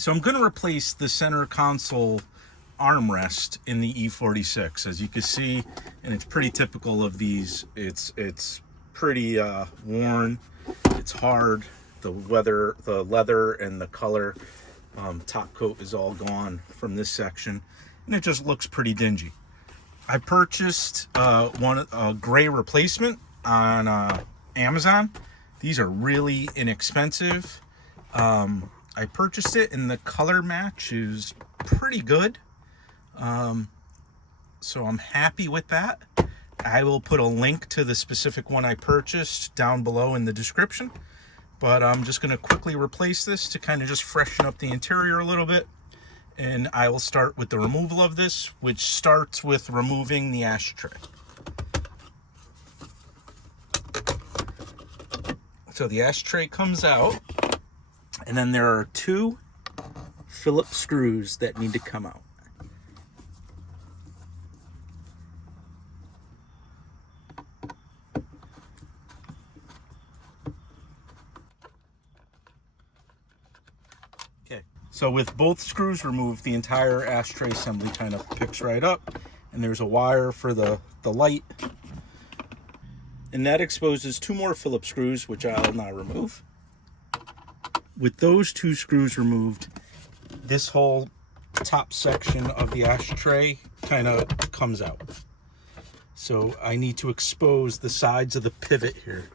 So I'm going to replace the center console armrest in the E46. As you can see, and it's pretty typical of these, it's pretty worn, it's hard, the leather and the color top coat is all gone from this section, and it just looks pretty dingy. I purchased a gray replacement on Amazon. These are really inexpensive. I purchased it and the color match is pretty good. So I'm happy with that. I will put a link to the specific one I purchased down below in the description. But I'm just going to quickly replace this to kind of just freshen up the interior a little bit. And I will start with the removal of this, which starts with removing the ashtray. So the ashtray comes out, and then there are 2 Phillips screws that need to come out. Okay, so with both screws removed, the entire ashtray assembly kind of picks right up, and there's a wire for the light. And that exposes 2 more Phillips screws, which I'll now remove. With those 2 screws removed, this whole top section of the ashtray kind of comes out. So I need to expose the sides of the pivot here,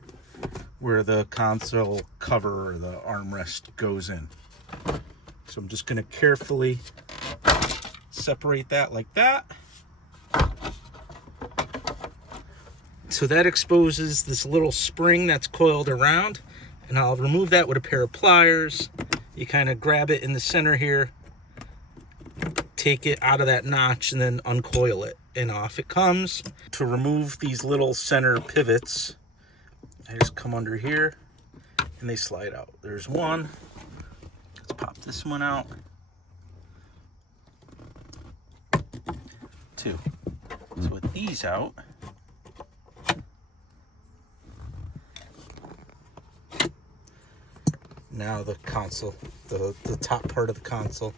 where the console cover or the armrest goes in. So I'm just going to carefully separate that like that. So that exposes this little spring that's coiled around, and I'll remove that with a pair of pliers. You kind of grab it in the center here, take it out of that notch, and then uncoil it, and off it comes. To remove these little center pivots, I just come under here and they slide out. There's one. Let's pop this one out. 2. So with these out, now the console, the top part of the console,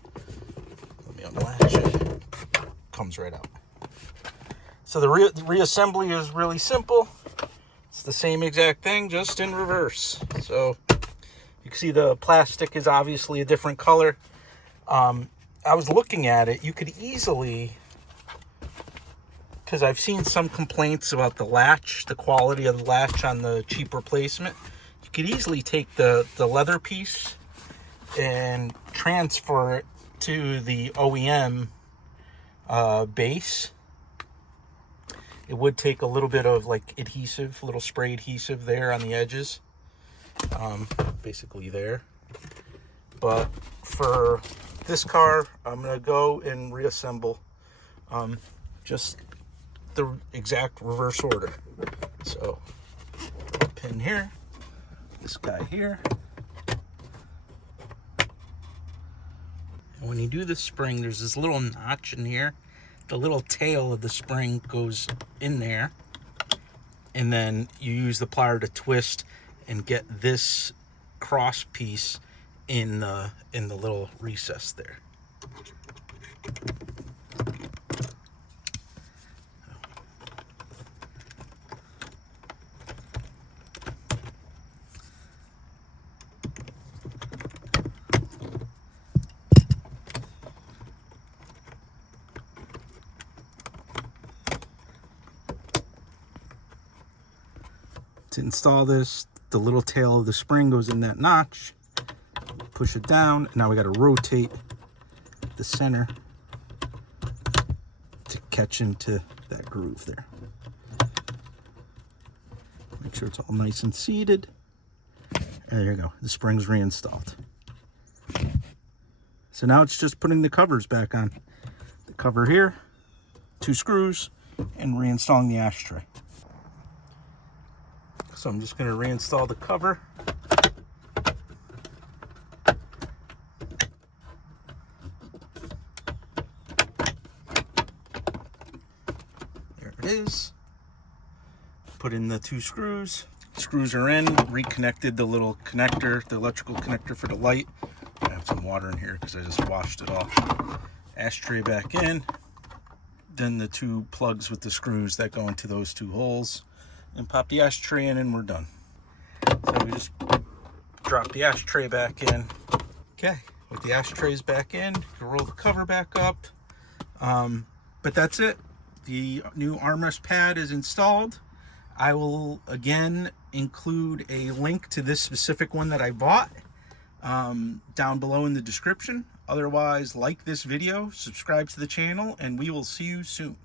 let me unlatch it, comes right out. So the reassembly is really simple. It's the same exact thing, just in reverse. So you can see the plastic is obviously a different color. I was looking at it, you could easily, because I've seen some complaints about the latch, the quality of the latch on the cheap replacement. You could easily take the leather piece and transfer it to the OEM base. It would take a little bit of like adhesive, little spray adhesive there on the edges, basically there. But for this car, I'm gonna go and reassemble just the exact reverse order. So pin here, this guy here. And when you do the spring, there's this little notch in here. The little tail of the spring goes in there, and then you use the plier to twist and get this cross piece in the little recess there. To install this, the little tail of the spring goes in that notch. Push it down. Now we got to rotate the center to catch into that groove there. Make sure it's all nice and seated. And there you go. The spring's reinstalled. So now it's just putting the covers back on. The cover here, 2 screws, and reinstalling the ashtray. So I'm just going to reinstall the cover. There it is. Put in the 2 screws. Screws are in. Reconnected the little connector, the electrical connector for the light. I have put some water in here because I just washed it off. Ashtray back in. Then the 2 plugs with the screws that go into those 2 holes. And pop the ashtray in and we're done. So we just drop the ashtray back in. Okay, with the ashtrays back in, roll the cover back up. But that's it. The new armrest pad is installed. I will again include a link to this specific one that I bought down below in the description. Otherwise, like this video, subscribe to the channel, and we will see you soon.